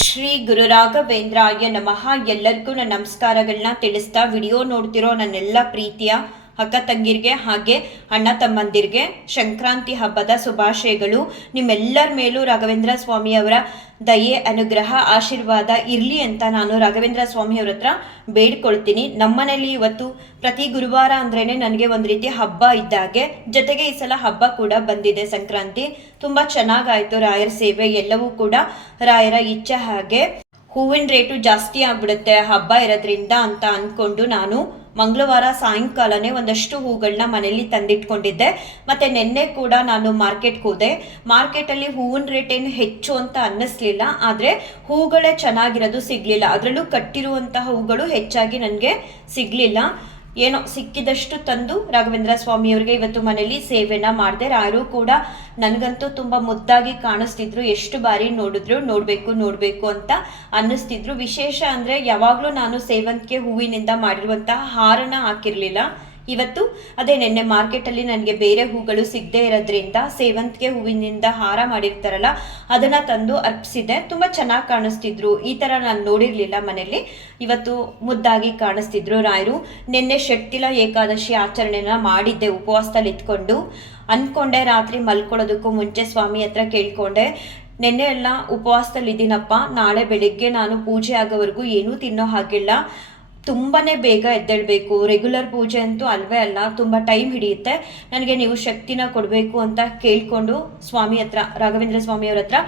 ಶ್ರೀ ಗುರು ರಾಘವೇಂದ್ರಾಯ ನಮಃ. ಎಲ್ಲರಿಗೂ ನನ್ನ ನಮಸ್ಕಾರಗಳನ್ನ ತಿಳಿಸ್ತಾ ವಿಡಿಯೋ ನೋಡ್ತಿರೋ ನನ್ನೆಲ್ಲ ಪ್ರೀತಿಯ ಅಕ್ಕ ತಂಗಿರಿಗೆ ಹಾಗೆ ಅಣ್ಣ ತಮ್ಮಂದಿರಿಗೆ ಸಂಕ್ರಾಂತಿ ಹಬ್ಬದ ಶುಭಾಶಯಗಳು. ನಿಮ್ಮೆಲ್ಲರ ಮೇಲೂ ರಾಘವೇಂದ್ರ ಸ್ವಾಮಿಯವರ ದಯೆ ಅನುಗ್ರಹ ಆಶೀರ್ವಾದ ಇರಲಿ ಅಂತ ನಾನು ರಾಘವೇಂದ್ರ ಸ್ವಾಮಿಯವ್ರ ಹತ್ರ ಬೇಡ್ಕೊಳ್ತೀನಿ. ನಮ್ಮನೇಲಿ ಇವತ್ತು ಪ್ರತಿ ಗುರುವಾರ ಅಂದ್ರೇ ನನಗೆ ಒಂದು ರೀತಿ ಹಬ್ಬ ಇದ್ದಾಗೆ, ಜೊತೆಗೆ ಈ ಸಲ ಹಬ್ಬ ಕೂಡ ಬಂದಿದೆ ಸಂಕ್ರಾಂತಿ. ತುಂಬ ಚೆನ್ನಾಗಾಯಿತು. ರಾಯರ ಸೇವೆ ಎಲ್ಲವೂ ಕೂಡ ರಾಯರ ಇಚ್ಛೆ. ಹಾಗೆ ಹೂವಿನ ರೇಟು ಜಾಸ್ತಿ ಆಗ್ಬಿಡುತ್ತೆ ಹಬ್ಬ ಇರೋದ್ರಿಂದ ಅಂತ ಅಂದ್ಕೊಂಡು ನಾನು ಮಂಗಳವಾರ ಸಾಯಂಕಾಲನೇ ಒಂದಷ್ಟು ಹೂಗಳನ್ನ ಮನೇಲಿ ತಂದಿಟ್ಕೊಂಡಿದ್ದೆ. ಮತ್ತು ನಿನ್ನೆ ಕೂಡ ನಾನು ಮಾರ್ಕೆಟ್ಗೆ ಹೋದೆ. ಮಾರ್ಕೆಟಲ್ಲಿ ಹೂವಿನ ರೇಟ್ ಏನು ಹೆಚ್ಚು ಅಂತ ಅನ್ನಿಸ್ಲಿಲ್ಲ, ಆದರೆ ಹೂಗಳೇ ಚೆನ್ನಾಗಿರೋದು ಸಿಗಲಿಲ್ಲ. ಅದರಲ್ಲೂ ಕಟ್ಟಿರುವಂತಹ ಹೂಗಳು ಹೆಚ್ಚಾಗಿ ನನಗೆ ಸಿಗಲಿಲ್ಲ. ಏನೋ ಸಿಕ್ಕಿದಷ್ಟು ತಂದು ರಾಘವೇಂದ್ರ ಸ್ವಾಮಿಯವ್ರಿಗೆ ಇವತ್ತು ಮನೇಲಿ ಸೇವೆನ ಮಾಡಿದೆ. ರಾಯರು ಕೂಡ ನನಗಂತೂ ತುಂಬ ಮುದ್ದಾಗಿ ಕಾಣಿಸ್ತಿದ್ರು. ಎಷ್ಟು ಬಾರಿ ನೋಡಿದ್ರು ನೋಡಬೇಕು ಅಂತ ಅನ್ನಿಸ್ತಿದ್ರು. ವಿಶೇಷ ಅಂದರೆ ಯಾವಾಗಲೂ ನಾನು ಸೇವಂತಿಗೆ ಹೂವಿನಿಂದ ಮಾಡಿರುವಂತಹ ಹಾರನ ಹಾಕಿರಲಿಲ್ಲ. ಇವತ್ತು ಅದೇ ನಿನ್ನೆ ಮಾರ್ಕೆಟಲ್ಲಿ ನನಗೆ ಬೇರೆ ಹೂಗಳು ಸಿಗದೆ ಇರೋದ್ರಿಂದ ಸೇವಂತಿಗೆ ಹೂವಿನಿಂದ ಹಾರ ಮಾಡಿರ್ತಾರಲ್ಲ ಅದನ್ನು ತಂದು ಅರ್ಪಿಸಿದೆ. ತುಂಬ ಚೆನ್ನಾಗಿ ಕಾಣಿಸ್ತಿದ್ರು. ಈ ಥರ ನಾನು ನೋಡಿರಲಿಲ್ಲ ಮನೇಲಿ. ಇವತ್ತು ಮುದ್ದಾಗಿ ಕಾಣಿಸ್ತಿದ್ರು ರಾಯರು. ನಿನ್ನೆ ಷಟ್ತಿಲ ಏಕಾದಶಿ ಆಚರಣೆನ ಮಾಡಿದ್ದೆ ಉಪವಾಸದಲ್ಲಿ ಇದ್ಕೊಂಡು. ಅಂದ್ಕೊಂಡೆ ರಾತ್ರಿ ಮಲ್ಕೊಳ್ಳೋದಕ್ಕೂ ಮುಂಚೆ ಸ್ವಾಮಿ ಹತ್ರ ಕೇಳ್ಕೊಂಡೆ, ನಿನ್ನೆ ಎಲ್ಲ ಉಪವಾಸದಲ್ಲಿ ಇದ್ದೀನಪ್ಪ, ನಾಳೆ ಬೆಳಿಗ್ಗೆ ನಾನು ಪೂಜೆ ಆಗೋವರೆಗೂ ಏನೂ ತಿನ್ನೋ ಹಾಗಿಲ್ಲ, ತುಂಬಾ ಬೇಗ ಎದ್ದೇಳಬೇಕು, ರೆಗ್ಯುಲರ್ ಪೂಜೆ ಅಂತೂ ಅಲ್ವೇ ಅಲ್ಲ, ತುಂಬ ಟೈಮ್ ಹಿಡಿಯುತ್ತೆ, ನನಗೆ ನೀವು ಶಕ್ತಿನ ಕೊಡಬೇಕು ಅಂತ ಕೇಳಿಕೊಂಡು ಸ್ವಾಮಿ ಹತ್ರ ರಾಘವೇಂದ್ರ ಸ್ವಾಮಿಯವ್ರ ಹತ್ರ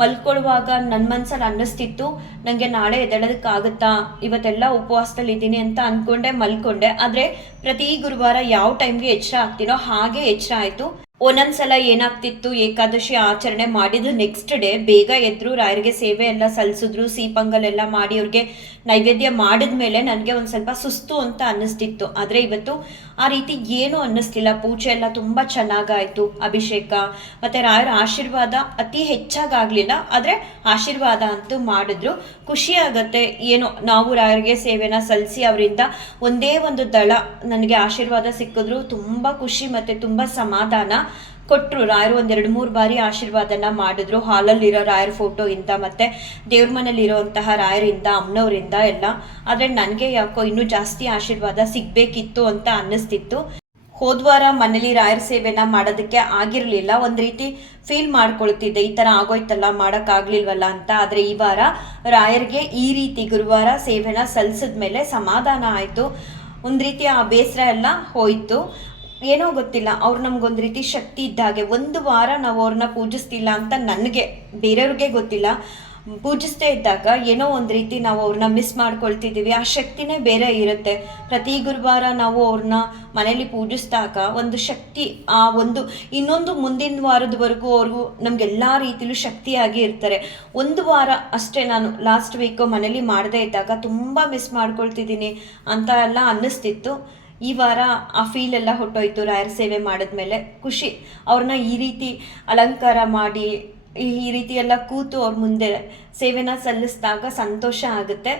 ಮಲ್ಕೊಳ್ಳುವಾಗ ನನ್ನ ಮನಸ್ಸಲ್ಲಿ ಅನ್ನಿಸ್ತಿತ್ತು, ನನಗೆ ನಾಳೆ ಎದ್ದೇಳೋದಕ್ಕಾಗುತ್ತಾ, ಇವತ್ತೆಲ್ಲ ಉಪವಾಸದಲ್ಲಿ ಇದ್ದೀನಿ ಅಂತ ಅಂದ್ಕೊಂಡೆ ಮಲ್ಕೊಂಡೆ. ಆದರೆ ಪ್ರತಿ ಗುರುವಾರ ಯಾವ ಟೈಮ್ಗೆ ಎಚ್ಚರ ಆಗ್ತೀನೋ ಹಾಗೆ ಎಚ್ಚರ ಆಯಿತು. ಒಂದೊಂದ್ಸಲ ಏನಾಗ್ತಿತ್ತು, ಏಕಾದಶಿ ಆಚರಣೆ ಮಾಡಿದ ನೆಕ್ಸ್ಟ್ ಡೇ ಬೇಗ ಎದ್ರು ರಾಯರಿಗೆ ಸೇವೆ ಎಲ್ಲ ಸಲ್ಲಿಸಿದ್ರು, ಸಿಹಿಪೊಂಗಲೆಲ್ಲ ಮಾಡಿ ಅವ್ರಿಗೆ ನೈವೇದ್ಯ ಮಾಡಿದ ಮೇಲೆ ನನಗೆ ಒಂದು ಸ್ವಲ್ಪ ಸುಸ್ತು ಅಂತ ಅನ್ನಿಸ್ತಿತ್ತು. ಆದರೆ ಇವತ್ತು ಆ ರೀತಿ ಏನೂ ಅನ್ನಿಸ್ಲಿಲ್ಲ. ಪೂಜೆ ಎಲ್ಲ ತುಂಬ ಚೆನ್ನಾಗಾಯಿತು. ಅಭಿಷೇಕ ಮತ್ತು ರಾಯರ ಆಶೀರ್ವಾದ ಅತಿ ಹೆಚ್ಚಾಗಲಿಲ್ಲ, ಆದರೆ ಆಶೀರ್ವಾದ ಅಂತೂ ಮಾಡಿದ್ರು. ಖುಷಿ ಆಗುತ್ತೆ. ಏನೋ ನಾವು ರಾಯರಿಗೆ ಸೇವೆನ ಸಲ್ಲಿಸಿ ಅವರಿಂದ ಒಂದೇ ಒಂದು ದಳ ನನಗೆ ಆಶೀರ್ವಾದ ಸಿಕ್ಕಿದ್ರು ತುಂಬ ಖುಷಿ ಮತ್ತು ತುಂಬ ಸಮಾಧಾನ ಕೊಟ್ಟರು. ರಾಯರು 2-3 ಬಾರಿ ಆಶೀರ್ವಾದನ ಮಾಡಿದ್ರು. ಹಾಲಲ್ಲಿರೋ ರಾಯರ ಫೋಟೋ ಇಂದ ಮತ್ತು ದೇವ್ರ ಮನೇಲಿರೋಂತಹ ರಾಯರಿಂದ ಅಮ್ಮನವರಿಂದ ಎಲ್ಲ. ಆದರೆ ನನಗೆ ಯಾಕೋ ಇನ್ನೂ ಜಾಸ್ತಿ ಆಶೀರ್ವಾದ ಸಿಗಬೇಕಿತ್ತು ಅಂತ ಅನ್ನಿಸ್ತಿತ್ತು. ಹೋದ್ವಾರ ಮನೇಲಿ ರಾಯರ ಸೇವೆನ ಮಾಡೋದಕ್ಕೆ ಆಗಿರಲಿಲ್ಲ. ಒಂದು ರೀತಿ ಫೀಲ್ ಮಾಡ್ಕೊಳ್ತಿದ್ದೆ, ಈ ಥರ ಆಗೋಯ್ತಲ್ಲ, ಮಾಡೋಕ್ಕಾಗಲಿಲ್ವಲ್ಲ ಅಂತ. ಆದರೆ ಈ ವಾರ ರಾಯರಿಗೆ ಈ ರೀತಿ ಗುರುವಾರ ಸೇವೆನ ಸಲ್ಲಿಸಿದ ಮೇಲೆ ಸಮಾಧಾನ ಆಯಿತು. ಒಂದು ರೀತಿ ಆ ಬೇಸರ ಎಲ್ಲ ಹೋಯಿತು. ಏನೋ ಗೊತ್ತಿಲ್ಲ, ಅವ್ರು ನಮಗೊಂದು ರೀತಿ ಶಕ್ತಿ ಇದ್ದಾಗೆ. ಒಂದು ವಾರ ನಾವು ಅವ್ರನ್ನ ಪೂಜಿಸ್ತಿಲ್ಲ ಅಂತ ನನಗೆ, ಬೇರೆಯವ್ರಿಗೆ ಗೊತ್ತಿಲ್ಲ, ಪೂಜಿಸ್ತೇ ಇದ್ದಾಗ ಏನೋ ಒಂದು ರೀತಿ ನಾವು ಅವ್ರನ್ನ ಮಿಸ್ ಮಾಡ್ಕೊಳ್ತಿದ್ದೀವಿ. ಆ ಶಕ್ತಿನೇ ಬೇರೆ ಇರುತ್ತೆ. ಪ್ರತಿ ಗುರುವಾರ ನಾವು ಅವ್ರನ್ನ ಮನೇಲಿ ಪೂಜಿಸಿದಾಗ ಒಂದು ಶಕ್ತಿ, ಆ ಒಂದು ಇನ್ನೊಂದು ಮುಂದಿನ ವಾರದವರೆಗೂ ಅವ್ರಿಗೂ ನಮಗೆಲ್ಲ ರೀತಿಲೂ ಶಕ್ತಿಯಾಗಿ ಇರ್ತಾರೆ. ಒಂದು ವಾರ ಅಷ್ಟೇ ನಾನು ಲಾಸ್ಟ್ ವೀಕು ಮನೇಲಿ ಮಾಡದೇ ಇದ್ದಾಗ ತುಂಬ ಮಿಸ್ ಮಾಡ್ಕೊಳ್ತಿದ್ದೀನಿ ಅಂತ ಎಲ್ಲ ಅನ್ನಿಸ್ತಿತ್ತು. ಈ ವಾರ ಆ ಫೀಲೆಲ್ಲ ಹೊಟ್ಟೋಯ್ತು. ರಾಯರ ಸೇವೆ ಮಾಡಿದ್ಮೇಲೆ ಖುಷಿ. ಅವ್ರನ್ನ ಈ ರೀತಿ ಅಲಂಕಾರ ಮಾಡಿ ಈ ರೀತಿ ಎಲ್ಲ ಕೂತು ಅವ್ರ ಮುಂದೆ ಸೇವೆನ ಸಲ್ಲಿಸಿದಾಗ ಸಂತೋಷ ಆಗುತ್ತೆ.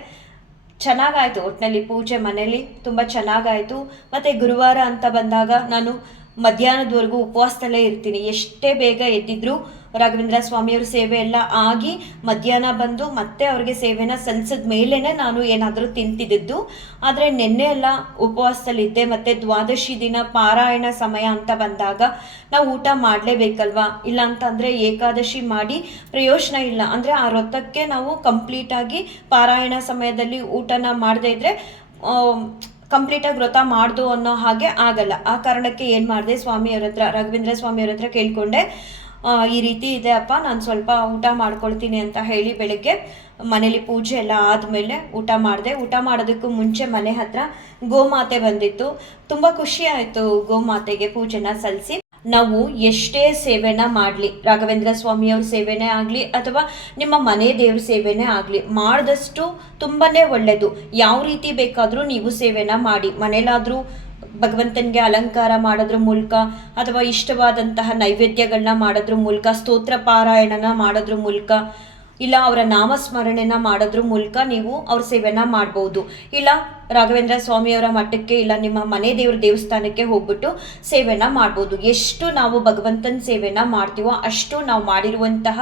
ಚೆನ್ನಾಗಾಯಿತು. ಒಟ್ಟಿನಲ್ಲಿ ಪೂಜೆ ಮನೇಲಿ ತುಂಬ ಚೆನ್ನಾಗಾಯಿತು. ಮತ್ತು ಗುರುವಾರ ಅಂತ ಬಂದಾಗ ನಾನು ಮಧ್ಯಾಹ್ನದವರೆಗೂ ಉಪವಾಸದಲ್ಲೇ ಇರ್ತೀನಿ. ಎಷ್ಟೇ ಬೇಗ ಎದ್ದಿದ್ರು ರಾಘವೇಂದ್ರ ಸ್ವಾಮಿಯವ್ರ ಸೇವೆ ಎಲ್ಲ ಆಗಿ ಮಧ್ಯಾಹ್ನ ಬಂದು ಮತ್ತೆ ಅವ್ರಿಗೆ ಸೇವೆನ ಸಲ್ಲಿಸಿದ ಮೇಲೇ ನಾನು ಏನಾದರೂ ತಿಂತಿದ್ದು. ಆದರೆ ನಿನ್ನೆ ಎಲ್ಲ ಉಪವಾಸದಲ್ಲಿದ್ದೆ. ಮತ್ತು ದ್ವಾದಶಿ ದಿನ ಪಾರಾಯಣ ಸಮಯ ಅಂತ ಬಂದಾಗ ನಾವು ಊಟ ಮಾಡಲೇಬೇಕಲ್ವಾ, ಇಲ್ಲ ಅಂತಂದರೆ ಏಕಾದಶಿ ಮಾಡಿ ಪ್ರಯೋಜನ ಇಲ್ಲ. ಅಂದರೆ ಆ ವ್ರತಕ್ಕೆ ನಾವು ಕಂಪ್ಲೀಟಾಗಿ ಪಾರಾಯಣ ಸಮಯದಲ್ಲಿ ಊಟನ ಮಾಡದೇ ಇದ್ದರೆ ಕಂಪ್ಲೀಟಾಗಿ ವ್ರತ ಮಾಡ್ದು ಅನ್ನೋ ಹಾಗೆ ಆಗಲ್ಲ. ಆ ಕಾರಣಕ್ಕೆ ಏನು ಮಾಡಿದೆ, ಸ್ವಾಮಿಯವ್ರ ಹತ್ರ ರಾಘವೇಂದ್ರ ಸ್ವಾಮಿಯವ್ರ ಹತ್ರ ಕೇಳಿಕೊಂಡೆ, ಈ ರೀತಿ ಇದೆ ಅಪ್ಪ, ನಾನು ಸ್ವಲ್ಪ ಊಟ ಮಾಡ್ಕೊಳ್ತೀನಿ ಅಂತ ಹೇಳಿ ಬೆಳಗ್ಗೆ ಮನೇಲಿ ಪೂಜೆ ಎಲ್ಲ ಆದಮೇಲೆ ಊಟ ಮಾಡಿದೆ. ಊಟ ಮಾಡೋದಕ್ಕೂ ಮುಂಚೆ ಮನೆ ಹತ್ರ ಗೋಮಾತೆ ಬಂದಿತ್ತು. ತುಂಬ ಖುಷಿ ಆಯಿತು ಗೋಮಾತೆಗೆ ಪೂಜೆನ ಸಲ್ಲಿಸಿ. ನಾವು ಎಷ್ಟೇ ಸೇವೆನ ಮಾಡಲಿ, ರಾಘವೇಂದ್ರ ಸ್ವಾಮಿಯವ್ರ ಸೇವೆನೇ ಆಗಲಿ ಅಥವಾ ನಿಮ್ಮ ಮನೆ ದೇವ್ರ ಸೇವೆನೇ ಆಗಲಿ, ಮಾಡಿದಷ್ಟು ತುಂಬಾ ಒಳ್ಳೆಯದು. ಯಾವ ರೀತಿ ಬೇಕಾದರೂ ನೀವು ಸೇವೆನ ಮಾಡಿ. ಮನೇಲಾದರೂ ಭಗವಂತನಿಗೆ ಅಲಂಕಾರ ಮಾಡೋದ್ರ ಮೂಲಕ ಅಥವಾ ಇಷ್ಟವಾದಂತಹ ನೈವೇದ್ಯಗಳನ್ನ ಮಾಡೋದ್ರ ಮೂಲಕ, ಸ್ತೋತ್ರ ಪಾರಾಯಣನ ಮಾಡೋದ್ರ ಮೂಲಕ, ಇಲ್ಲ ಅವರ ನಾಮಸ್ಮರಣೆನ ಮಾಡೋದ್ರ ಮೂಲಕ ನೀವು ಅವ್ರ ಸೇವೆನ ಮಾಡ್ಬೋದು. ಇಲ್ಲ ರಾಘವೇಂದ್ರ ಸ್ವಾಮಿಯವರ ಮಠಕ್ಕೆ ಇಲ್ಲ ನಿಮ್ಮ ಮನೆ ದೇವ್ರ ದೇವಸ್ಥಾನಕ್ಕೆ ಹೋಗ್ಬಿಟ್ಟು ಸೇವೆನ ಮಾಡ್ಬೋದು. ಎಷ್ಟು ನಾವು ಭಗವಂತನ ಸೇವೆನ ಮಾಡ್ತೀವೋ ಅಷ್ಟು ನಾವು ಮಾಡಿರುವಂತಹ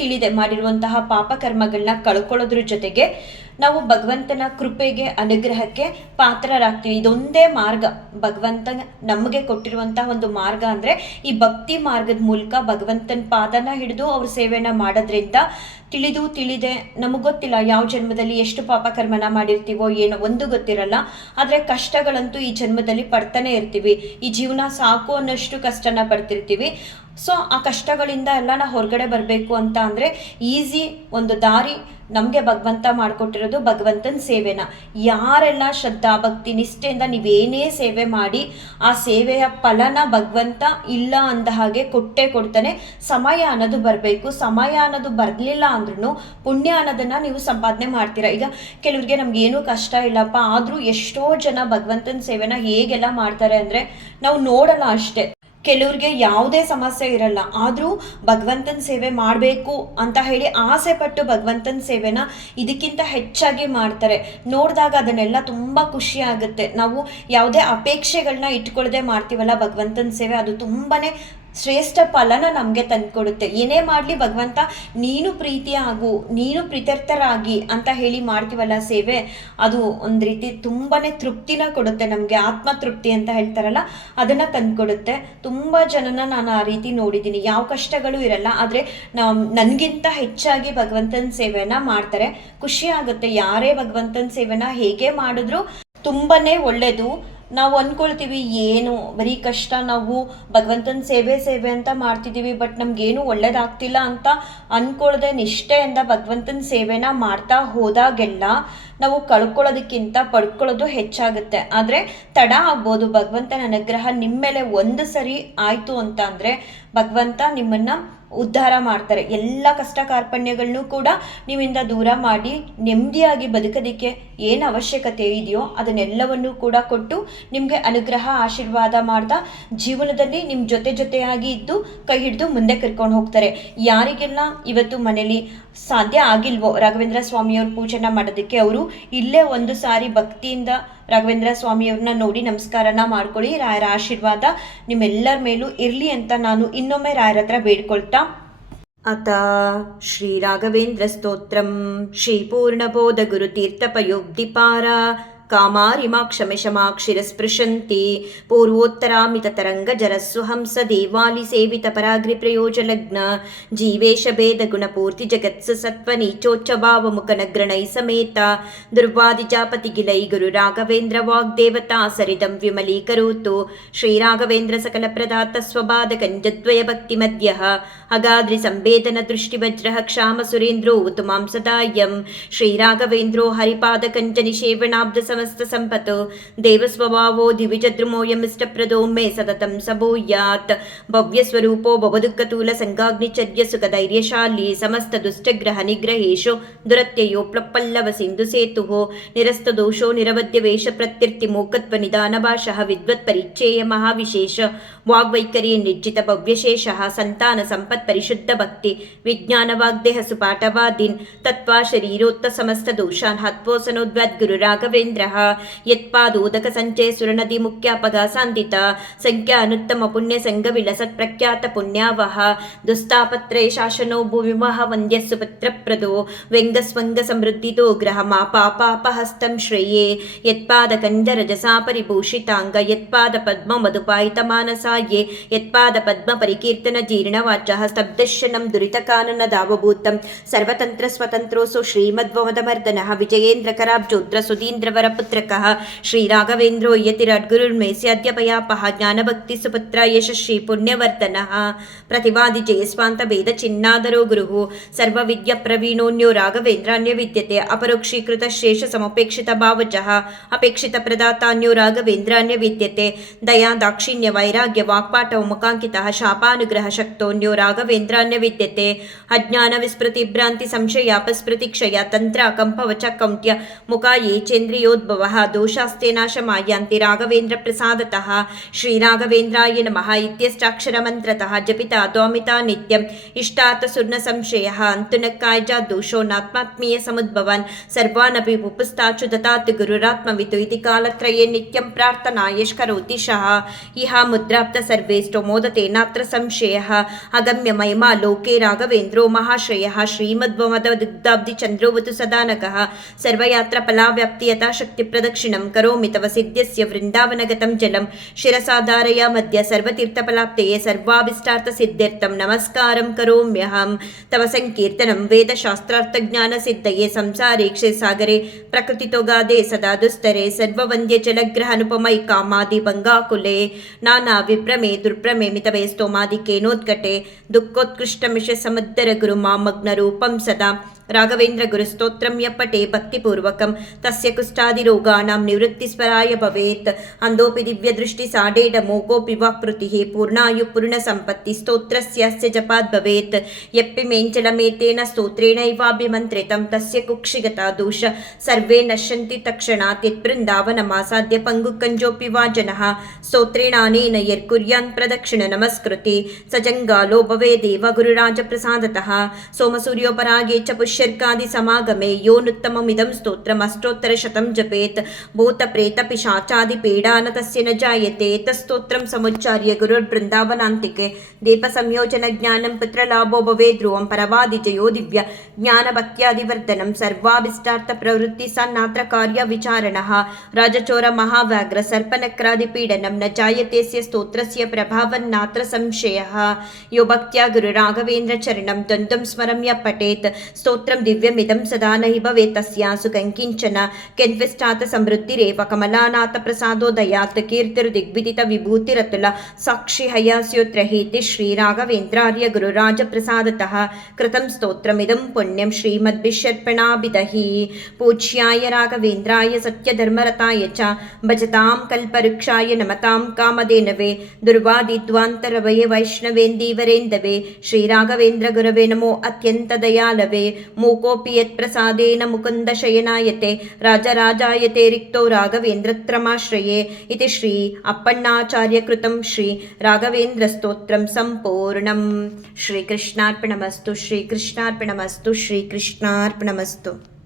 ತಿಳಿದೆ ಮಾಡಿರುವಂತಹ ಪಾಪಕರ್ಮಗಳನ್ನ ಕಳ್ಕೊಳ್ಳೋದ್ರ ಜೊತೆಗೆ ನಾವು ಭಗವಂತನ ಕೃಪೆಗೆ ಅನುಗ್ರಹಕ್ಕೆ ಪಾತ್ರರಾಗ್ತೀವಿ. ಇದೊಂದೇ ಮಾರ್ಗ, ಭಗವಂತ ನಮಗೆ ಕೊಟ್ಟಿರುವಂತಹ ಒಂದು ಮಾರ್ಗ ಅಂದರೆ ಈ ಭಕ್ತಿ ಮಾರ್ಗದ ಮೂಲಕ ಭಗವಂತನ ಪಾದನ ಹಿಡಿದು ಅವ್ರ ಸೇವೆನ ಮಾಡೋದ್ರಿಂದ ತಿಳಿದೆ ನಮಗೆ ಗೊತ್ತಿಲ್ಲ ಯಾವ ಜನ್ಮದಲ್ಲಿ ಎಷ್ಟು ಪಾಪಕರ್ಮನ ಮಾಡಿರ್ತೀವೋ ಏನೋ ಒಂದು ಗೊತ್ತಿರಲ್ಲ. ಆದರೆ ಕಷ್ಟಗಳಂತೂ ಈ ಜನ್ಮದಲ್ಲಿ ಪಡ್ತಾನೆ ಇರ್ತೀವಿ. ಈ ಜೀವನ ಸಾಕು ಅನ್ನೋಷ್ಟು ಕಷ್ಟನ ಪಡ್ತಿರ್ತೀವಿ. ಸೊ ಆ ಕಷ್ಟಗಳಿಂದ ಎಲ್ಲ ನಾವು ಹೊರಗಡೆ ಬರಬೇಕು ಅಂತ ಅಂದರೆ ಈಸಿ ಒಂದು ದಾರಿ ನಮಗೆ ಭಗವಂತ ಮಾಡಿಕೊಟ್ಟಿರೋದು ಭಗವಂತನ ಸೇವೆನ. ಯಾರೆಲ್ಲ ಶ್ರದ್ಧಾ ಭಕ್ತಿ ನಿಷ್ಠೆಯಿಂದ ನೀವೇನೇ ಸೇವೆ ಮಾಡಿ ಆ ಸೇವೆಯ ಫಲನ ಭಗವಂತ ಇಲ್ಲ ಅಂದ ಹಾಗೆ ಕೊಟ್ಟೇ ಕೊಡ್ತಾನೆ. ಸಮಯ ಅನ್ನೋದು ಬರಬೇಕು. ಸಮಯ ಅನ್ನೋದು ಬರಲಿಲ್ಲ ಅಂದ್ರೂ ಪುಣ್ಯ ಅನ್ನೋದನ್ನು ನೀವು ಸಂಪಾದನೆ ಮಾಡ್ತೀರಾ. ಈಗ ಕೆಲವ್ರಿಗೆ ನಮ್ಗೇನೂ ಕಷ್ಟ ಇಲ್ಲಪ್ಪ, ಆದರೂ ಎಷ್ಟೋ ಜನ ಭಗವಂತನ ಸೇವೆನ ಹೇಗೆಲ್ಲ ಮಾಡ್ತಾರೆ ಅಂದರೆ ನಾವು ನೋಡಲ್ಲ ಅಷ್ಟೇ. ಕೆಲವ್ರಿಗೆ ಯಾವುದೇ ಸಮಸ್ಯೆ ಇರಲ್ಲ, ಆದರೂ ಭಗವಂತನ ಸೇವೆ ಮಾಡಬೇಕು ಅಂತ ಹೇಳಿ ಆಸೆ ಪಟ್ಟು ಭಗವಂತನ ಸೇವೆನ ಇದಕ್ಕಿಂತ ಹೆಚ್ಚಾಗಿ ಮಾಡ್ತಾರೆ. ನೋಡಿದಾಗ ಅದನ್ನೆಲ್ಲ ತುಂಬ ಖುಷಿ ಆಗುತ್ತೆ. ನಾವು ಯಾವುದೇ ಅಪೇಕ್ಷೆಗಳನ್ನ ಇಟ್ಕೊಳ್ಳದೆ ಮಾಡ್ತೀವಲ್ಲ ಭಗವಂತನ ಸೇವೆ, ಅದು ತುಂಬಾ ಶ್ರೇಷ್ಠ ಫಲನ ನಮಗೆ ತಂದುಕೊಡುತ್ತೆ. ಏನೇ ಮಾಡಲಿ ಭಗವಂತ ನೀನು ಪ್ರೀತಿಯಾಗು, ನೀನು ಪ್ರೀತ್ಯರ್ಥರಾಗಿ ಅಂತ ಹೇಳಿ ಮಾಡ್ತೀವಲ್ಲ ಸೇವೆ, ಅದು ಒಂದು ರೀತಿ ತುಂಬಾ ತೃಪ್ತಿನ ಕೊಡುತ್ತೆ ನಮಗೆ. ಆತ್ಮತೃಪ್ತಿ ಅಂತ ಹೇಳ್ತಾರಲ್ಲ, ಅದನ್ನು ತಂದುಕೊಡುತ್ತೆ. ತುಂಬ ಜನನ ನಾನು ಆ ರೀತಿ ನೋಡಿದ್ದೀನಿ. ಯಾವ ಕಷ್ಟಗಳು ಇರಲ್ಲ, ಆದರೆ ನನಗಿಂತ ಹೆಚ್ಚಾಗಿ ಭಗವಂತನ ಸೇವೆನ ಮಾಡ್ತಾರೆ. ಖುಷಿ ಆಗುತ್ತೆ. ಯಾರೇ ಭಗವಂತನ ಸೇವೆನ ಹೇಗೆ ಮಾಡಿದ್ರು ತುಂಬಾ ಒಳ್ಳೆಯದು. ನಾವು ಅಂದ್ಕೊಳ್ತೀವಿ ಏನು ಬರೀ ಕಷ್ಟ, ನಾವು ಭಗವಂತನ ಸೇವೆ ಅಂತ ಮಾಡ್ತಿದ್ದೀವಿ, ಬಟ್ ನಮಗೇನು ಒಳ್ಳೇದಾಗ್ತಿಲ್ಲ ಅಂತ ಅಂದ್ಕೊಳ್ಳದೆ ನಿಷ್ಠೆಯಿಂದ ಭಗವಂತನ ಸೇವೆನ ಮಾಡ್ತಾ ಹೋದಾಗೆಲ್ಲ ನಾವು ಕಳ್ಕೊಳ್ಳೋದಕ್ಕಿಂತ ಪಡ್ಕೊಳ್ಳೋದು ಹೆಚ್ಚಾಗುತ್ತೆ. ಆದರೆ ತಡ ಆಗ್ಬೋದು. ಭಗವಂತನ ಅನುಗ್ರಹ ನಿಮ್ಮ ಮೇಲೆ ಒಂದು ಸರಿ ಆಯಿತು ಅಂತ ಅಂದರೆ ಭಗವಂತ ನಿಮ್ಮನ್ನು ಉದ್ಧಾರ ಮಾಡ್ತಾರೆ. ಎಲ್ಲ ಕಷ್ಟ ಕಾರ್ಪಣ್ಯಗಳನ್ನೂ ಕೂಡ ನೀವಿಂದ ದೂರ ಮಾಡಿ ನೆಮ್ಮದಿಯಾಗಿ ಬದುಕೋದಕ್ಕೆ ಏನು ಅವಶ್ಯಕತೆ ಇದೆಯೋ ಅದನ್ನೆಲ್ಲವನ್ನೂ ಕೂಡ ಕೊಟ್ಟು ನಿಮಗೆ ಅನುಗ್ರಹ ಆಶೀರ್ವಾದ ಮಾಡ್ತಾ ಜೀವನದಲ್ಲಿ ನಿಮ್ಮ ಜೊತೆಯಾಗಿ ಇದ್ದು ಕೈ ಹಿಡಿದು ಮುಂದೆ ಕರ್ಕೊಂಡು ಹೋಗ್ತಾರೆ. ಯಾರಿಗೆಲ್ಲ ಇವತ್ತು ಮನೇಲಿ ಸಾಧ್ಯ ಆಗಿಲ್ವೋ ರಾಘವೇಂದ್ರ ಸ್ವಾಮಿಯವ್ರ ಪೂಜೆನ ಮಾಡೋದಕ್ಕೆ, ಅವರು ಇಲ್ಲೇ ಒಂದು ಸಾರಿ ಭಕ್ತಿಯಿಂದ ರಾಘವೇಂದ್ರ ಸ್ವಾಮಿಯವ್ರನ್ನ ನೋಡಿ ನಮಸ್ಕಾರನ ಮಾಡ್ಕೊಳ್ಳಿ. ರಾಯರ ಆಶೀರ್ವಾದ ನಿಮ್ಮೆಲ್ಲರ ಮೇಲೂ ಇರಲಿ ಅಂತ ನಾನು ಇನ್ನೊಮ್ಮೆ ರಾಯರ ಹತ್ರ ಬೇಡ್ಕೊಳ್ತಾ ಅತ ಶ್ರೀ ರಾಘವೇಂದ್ರ ಸ್ತೋತ್ರಂ ಶ್ರೀ ಪೂರ್ಣಬೋಧ ಗುರುತೀರ್ಥಪಯೋಬ್ಧಿಪಾರ ಕಾಮಾರಿಮಾಕ್ಷಮಶಮಾಕ್ಷಿರಸ್ಪೃಶಂತಿ ಪೂರ್ವೋತ್ತರಾಮಿತತರಂಗಜರಸ್ಸು ಹಂಸ ದೇವಾಲಿ ಸೇವಿತ ಪರಾಗ್ರಿ ಪ್ರಯೋಜಲಗ್ನ ಜೀವೇಶ ಭೇದ ಗುಣಪೂರ್ತಿ ಜಗತ್ಸ ಸತ್ವ ನೀಚೋಚ್ಚ ಭಾವ ಮುಖನಗ್ರಣೈ ಸಮೇತ ದುರ್ವಾದಿಜಾಪತಿ ಗಿಲೈ ಗುರು ರಾಘವೇಂದ್ರ ವಾಗ್ದೇವತಾ ಸರಿದಂ ವಿಮಲೀಕರೋತು ಶ್ರೀರಾಘವೇಂದ್ರ ಸಕಲ ಪ್ರದಾತ ಸ್ವಬಾಧ ಕಂಜದ್ವಯ ಭಕ್ತಿ ಮಧ್ಯ ಅಗಾದ್ರಿ ಸಂವೇದನ ದೃಷ್ಟಿವಜ್ರ ಕ್ಷಾಮ ಸುರೇಂದ್ರೋ ಉತ್ತಮಾಂ ಸದಾಯಂ ಶ್ರೀರಾಘವೇಂದ್ರೋ ಹರಿಪಾದ ಕಂಚ ನಿಷೇವಣಾಬ್ಧ ಸಮಸ್ತ ಸಂಪತ್ತು ದೇವಸ್ವಭಾವೋ ದಿವಿಜದ್ರುಮೋಯಮಿಷ್ಟಪ್ರದೋ ಮೇ ಸತತಂ ಸಭೂಯಾತ್ ಭವ್ಯ ಸ್ವರೂಪೋ ಭವದುಃಖತೂಲ ಸಂಗಾಗ್ನಿಚರ್ಯ ಸುಖಧೈರ್ಯಶಾಲಿ ಸಮಸ್ತ ದುಷ್ಟಗ್ರಹ ನಿಗ್ರಹೇಶೋ ದುರತ್ಯಯೋ ಪ್ಲಪ್ಪಲ್ಲವ ಸಿಂಧು ಸೇತುಃ ನಿರಸ್ತ ದೋಷೋ ನಿರವಧ್ಯ ವೇಷ ಪ್ರತ್ಯರ್ಥಿ ಮೋಕತ್ವ ನಿಧಾನ ಭಾಷಃ ವಿದ್ವತ್ ಪರಿಚ್ಛೇಯ ಮಹಾವಿಶೇಷ ವಾಗ್ವೈಖರಿ ನಿರ್ಜಿತ ಭವ್ಯಶೇಷಃ ಸಂತಾನ ಸಂಪತ್ ಪರಿಶುದ್ಧ ಭಕ್ತಿ ವಿಜ್ಞಾನ ವಾಗ್ದೇಹ ಸುಪಾಠವಾದೀನ್ ತತ್ವಾ ಶರೀರೋತ್ತ ಸಮಸ್ತ ದೋಷಾನ್ ಹತ್ವೋಸನೋದ್ವದ್ ಗುರು ರಾಘವೇಂದ್ರ ಯತ್ಪಾದೋದಕ ಸಂಚಯ ಸುರನದಿ ಮುಖ್ಯಾಪಗ ಸಾಂದಿತ ಸಂಖ್ಯಾ ಅನುತ್ತಮ ಪುಣ್ಯ ಸಂಘ ವಿಲಸತ್ ಪ್ರಖ್ಯಾತ ಪುಣ್ಯಾವಹ ದುಸ್ತಾಪತ್ರಯ ಶಾಸನೋ ಭೂವಿಮಹ ವಂದ್ಯ ಸುಪುತ್ರ ಪ್ರದೋ ವ್ಯಂಗಸ್ವಂಗ ಸಮೃದ್ಧಿತೋ ಗ್ರಹ ಮಾಪಾಪಾಪಹಸ್ತಂ ಶ್ರೇಯೇ ಯತ್ಪಾದ ಕಂಜ ರಜಸಾ ಪರಿಭೂಷಿತಾಂಗ ಯತ್ಪಾದ ಪದ್ಮ ಮಧುಪಾಯಿತ ಮಾನಸಾಯೇ ಯತ್ಪಾದ ಪದ್ಮ ಪರಿಕೀರ್ತನ ಜೀರ್ಣವಾಚಃ ಸ್ತಬ್ಧಶನಂ ದುರಿತಕಾನನ ದಾವಭೂತಂ ಸರ್ವತಂತ್ರ ಸ್ವತಂತ್ರೋಸು ಶ್ರೀಮದ್ವಮದಮರ್ದನಃ ವಿಜಯೇಂದ್ರ ಕರಾಬ್ಜೋದ್ರ ಸುಧೀಂದ್ರವರ ಪುತ್ರಕಃ ಶ್ರೀರಾಘವೇಂದ್ರೋ ಯತಿರಡ್ಗುರುರ್ಮೇಸ್ಯಾದ್ಯಪಯಾಪಃ ಜ್ಞಾನಭಕ್ತಿ ಸುಪುತ್ರ ಯಶಸ್ವಿ ಪುಣ್ಯವರ್ಧನಃ ಪ್ರತಿವಾದಿ ಜಯಸ್ವಾಂತ ವೇದ ಚಿನ್ನಾದರೋ ಗುರುಃ ಸರ್ವವಿದ್ಯ ಪ್ರವೀಣೋನ್ಯೋ ರಾಘವೇಂದ್ರಾನ್ಯ ವಿದ್ಯತೆ ಅಪರೋಕ್ಷೀಕೃತ ಶೇಷ ಸಮಪೇಕ್ಷಿತ ಭಾವಜಃ ಅಪೇಕ್ಷಿತ ಪ್ರದಾತಾನ್ಯೋ ರಾಘವೇಂದ್ರಾನ್ಯ ವಿದ್ಯತೆ ದಯಾ ದಾಕ್ಷಿಣ್ಯ ವೈರಾಗ್ಯ ವಾಕ್ಪಾಠ ಮುಖಾಂಕಿತಃ ಶಾಪಾನುಗ್ರಹ ಶಕ್ತೋನ್ಯೋ ರಾಘವೇಂದ್ರಾನ್ಯ ವಿದ್ಯತೆ ಅಜ್ಞಾನ ವಿಸ್ಮೃತಿ ಭ್ರಾಂತಿ ಸಂಶಯಾಪಸ್ಮೃತಿ ಕ್ಷಯ ತಂತ್ರ ಕಂಪವಚ ಕೌಂಟ್ಯ ಮುಖ ಏಚೇಂದ್ರಿಯೋದ್ಭವ समुद्भवः दोषास्ते नाशमायान्ति राघवेन्द्र प्रसादतः श्रीराघवेन्द्राय नमः इत्यष्टाक्षरमन्त्रतः जपिता द्वामिता नित्यम् इष्टात् सुर्ण संशयः ಅಂತುನಕ್ಕಾಯ್ಜ ದೋಷೋ ನಾತ್ಮಾತ್ಮೀಯ ಸಮುದ್ಭವಾನ್ ಸರ್ವಾನಪಿ ಉಪಸ್ಥಾಚು ದತಾತ್ ಗುರುರಾತ್ಮವಿತು ಇತಿ ಕಾಲತ್ರಯೇ ನಿತ್ಯಂ ಪ್ರಾರ್ಥನಾಯಷ್ಕರೋತಿ ಶಃ ಇಹ ಮುದ್ರಾಪ್ತ ಸರ್ವೇಷ್ಟೋ ಮೋದತೆ ನಾತ್ರ ಸಂಶಯಃ ಅಗಮ್ಯ ಮಹಿಮಾ ಲೋಕೆ ರಾಘವೇಂದ್ರೋ ಮಹಾಶ್ರಯಃ ಶ್ರೀಮದ್ವಮದದುಗ್ಧಾಬ್ಧಿ ಚಂದ್ರೋವತು ಸದಾನಕಃ ಸರ್ವಯಾತ್ರ ಫಲಾವ್ಯಾಪ್ತಿ ಯಥಾಶಕ್ತಿ ಪ್ರದಕ್ಷಿಣಂ ಕರೋಮಿ ತವ ಸಿದ್ಧ್ಯಸ್ಯ ವೃಂದಾವನಗತಂ ಜಲಂ ಶಿರಸಾಧಾರಯ ಮಧ್ಯ ಸರ್ವತೀರ್ಥಫಲಾಪ್ತಯೇ ಸರ್ವಾಭಿಷ್ಟಾರ್ಥ ಸಿದ್ಧ್ಯರ್ಥಂ ನಮಸ್ಕಾರಂ ಕರೋಮ್ಯಹಂ ತವ ಸಂಕೀರ್ತನಂ ವೇದಶಾಸ್ತ್ರಾರ್ಥಜ್ಞಾನಸಿದ್ಧಯೇ ಸಂಸಾರೇ ಕ್ಷೇಸಾಗರೆ ಪ್ರಕೃತಿತೋಗಾದೆ ಸದಾ ದುಸ್ತರೆ ಸರ್ವವಂದ್ಯ ಜಲಗ್ರಹನುಪಮೈ ಕಾಮಾದಿ ಭಂಗಾಕುಲೆ ನಾನಾ ವಿಭ್ರಮೆ ದುರ್ಭ್ರಮೆ ಮಿತವೇ ಸ್ತೋಮಾದಿಕೇನೋತ್ಕಟೆ ದುಃಖೋತ್ಕೃಷ್ಟಮಿಷ ಸಮುದ್ದರ ಗುರು ಮಾಮಗ್ನ ರೂಪಂ ಸದಾ ರಾಘವೇಂದ್ರ ಗುರು ಸ್ತೋತ್ರಂ ಯಪ್ಪಟೆ ಭಕ್ತಿಪೂರ್ವಕಂ ತಸ್ಯ ಕುಷ್ಠಾದಿರೋಗಾಣಾಂ ನಿವೃತ್ತಿಸ್ವರಾಯ ಭವೇತ್ ಅಂದೋಪಿ ದಿವ್ಯದೃಷ್ಟಿ ಸಾಡೇಡ ಮೋಕೋಪಿ ವಾಕ್ಪೃತಿಃ ಪೂರ್ಣಾಯು ಪೂರ್ಣಸಂಪತ್ತಿ ಸ್ತೋತ್ರಸ್ಯಾಸ್ಯ ಜಪಾದ್ ಭವೇತ್ ಯಪ್ಪಿ ಮೇಂಚಲಮೇತೇನ ಸ್ತೋತ್ರೇಣೈವಾಭಿಮಂತ್ರಿತಂ ತಸ್ಯ ಕುಕ್ಷಿಗತಾ ದೋಷ ಸರ್ವೇ ನಶ್ಯಂತಿ ತಕ್ಷಣಾತ್ ಯತ್ಬೃಂದಾವನಮಾಸಾದ್ಯ ಪಂಗುಕಂಜೋಪಿ ವಾ ಜನಃ ಸ್ತೋತ್ರೇಣಾನೇನ ಯರ್ಕುರ್ಯಾನ್ ಪ್ರದಕ್ಷಿಣ ನಮಸ್ಕೃತಿ ಸಜಂಗಾಲೋ ಭವೇದೇವ ಗುರುರಾಜಪ್ರಸಾದತಃ ಸೋಮಸೂರ್ಯೋಪರಾಗೆ ಚ ಪುಷ್ಯರ್ಕಾದಿ ಸಮಾಗಮೆ ಯೋನುತ್ತಮಮಿದಂ ಸ್ತೋತ್ರಂ ಅಷ್ಟೋತ್ತರಶತಂ ಜಪೇತ್ ಭೂತ ಪ್ರೇತ ಪಿಶಾಚಾದಿ ಪೀಡಾನ ತಸ್ಯ ನ ಜಾಯತೆ ತಸ್ತೋತ್ರಂ ಸಮುಚ್ಚಾರ್ಯ ಗುರುರ್ಬೃಂದಾವನಾಂತಿಕೆ ದೀಪ ಸಂಯೋಜನ ಜ್ಞಾನಂ ಪುತ್ರಲಾಭೋ ಭವೇ ಧ್ರುವಂ ಪರವಾದಿ ಜಯೋ ದಿವ್ಯ ಜ್ಞಾನ ಭಕ್ತ್ಯಾದಿವರ್ಧನಂ ಸರ್ವಾಭಿಷ್ಟಾರ್ಥ ಪ್ರವೃತ್ತಿ ಸನ್ನಾತ್ರ ಕಾರ್ಯ ವಿಚಾರಣಃ ರಾಜಚೋರ ಮಹಾವ್ಯಾಘ್ರ ಸರ್ಪನಕ್ರಾದಿ ಪೀಡನಂ ನ ಜಾಯತೆಸ್ಯ ಸ್ತೋತ್ರಸ್ಯ ಪ್ರಭಾವನ್ನಾತ್ರ ಸಂಶಯಃ ಯೋ ಭಕ್ತ್ಯಾ ಗುರು ರಾಘವೇಂದ್ರ ಚರಣಂ ದ್ವಂದ್ವಂ ಸ್ಮರಮ್ಯ ಪಠೇತ್ ಸ್ತೋತ್ರಂ ದಿವ್ಯಮಿದಂ ಸದಾ ನಹಿ ಭವೇತ್ ತಸ್ಯಾಸು ಕಂಕಿಂಚನ ಕೆನ್ವಿಷ್ಟಾತ ಸಮೃದ್ಧಿರೇವ ಕಮಲಾನಾಥ ಪ್ರಸಾದೋದಯಾತ್ ಕೀರ್ತಿರ್ದಿಗ್ವಿದಿತ ವಿಭೂತಿರತುಲ ಸಾಕ್ಷಿ ಹಯಾಸ್ಯೋತ್ರಹೀತಿ ಶ್ರೀ ರಾಘವೇಂದ್ರಾರ್ಯ ಗುರುರಾಜ ಪ್ರಸಾದತಃ ಕೃತಂ ಸ್ತೋತ್ರಮಿದಂ ಪುಣ್ಯಂ ಶ್ರೀಮದ್ಭಿಷರ್ಪಣಾಭಿದಹಿ ಪೂಜ್ಯಾಯ ರಾಘವೇಂದ್ರಾಯ ಸತ್ಯಧರ್ಮರತಾಯ ಚ ಭಜತಾಂ ಕಲ್ಪವೃಕ್ಷಾಯ ನಮತಾಂ ಕಾಮಧೇನವೇ ದುರ್ವಾದಿದ್ವಾಂತರವಯೇ ವೈಷ್ಣವೇಂದೀವರೇಂದವೇ ಶ್ರೀರಾಘವೇಂದ್ರ ಗುರವೇ ನಮೋ ಅತ್ಯಂತ ದಯಾಲವೇ ಮೂಕೋಪಿ ಯತ್ಪ್ರಸಾದೇನ ಮುಕುಂದ ಶಯನಾಯತೆ ರಾಜರಾಜಾಯತೆ ರಿಕ್ತೋ ರಾಘವೇಂದ್ರತ್ರಮಾಶ್ರಯೇ ಇತಿ ಶ್ರೀ ಅಪ್ಪಣ್ಣಾಚಾರ್ಯ ಕೃತಂ ಶ್ರೀ ರಾಘವೇಂದ್ರ ಸ್ತೋತ್ರಂ ಸಂಪೂರ್ಣಂ. ಶ್ರೀಕೃಷ್ಣಾರ್ಪಣಮಸ್ತು ಶ್ರೀಕೃಷ್ಣಾರ್ಪಣಮಸ್ತು ಶ್ರೀಕೃಷ್ಣಾರ್ಪಣಮಸ್ತು.